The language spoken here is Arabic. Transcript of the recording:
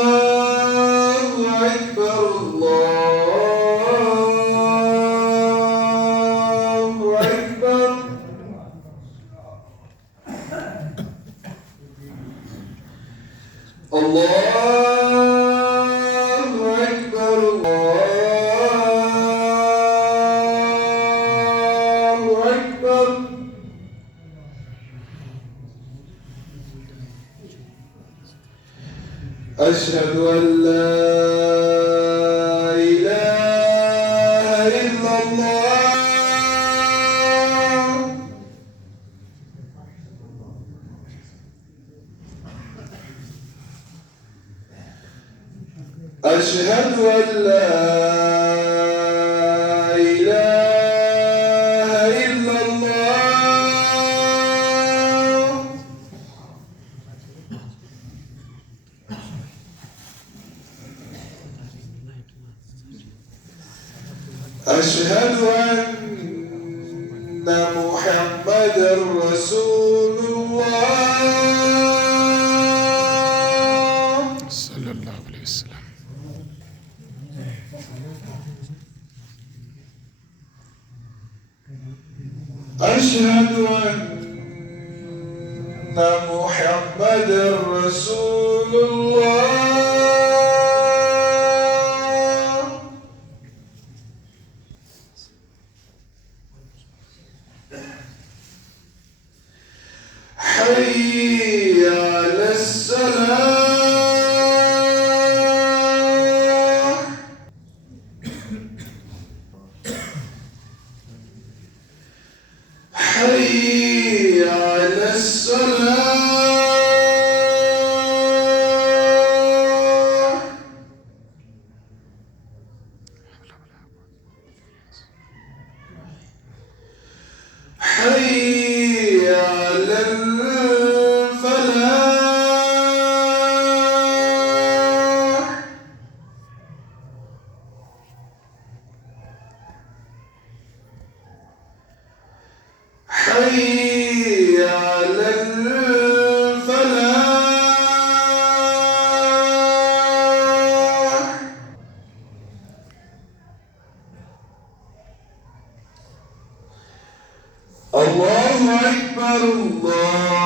الله أكبر الله أكبر الله أكبر الله أكبر أشهد أن لا إله إلا الله أشهد أن لا إله إلا الله أشهد أن محمدًا رسول الله صلى الله عليه وسلم. أشهد أن محمدًا رسول الله حي على الصلاة حي على الصلاة حي على الفلاح حي على الفلاح الله أكبر الله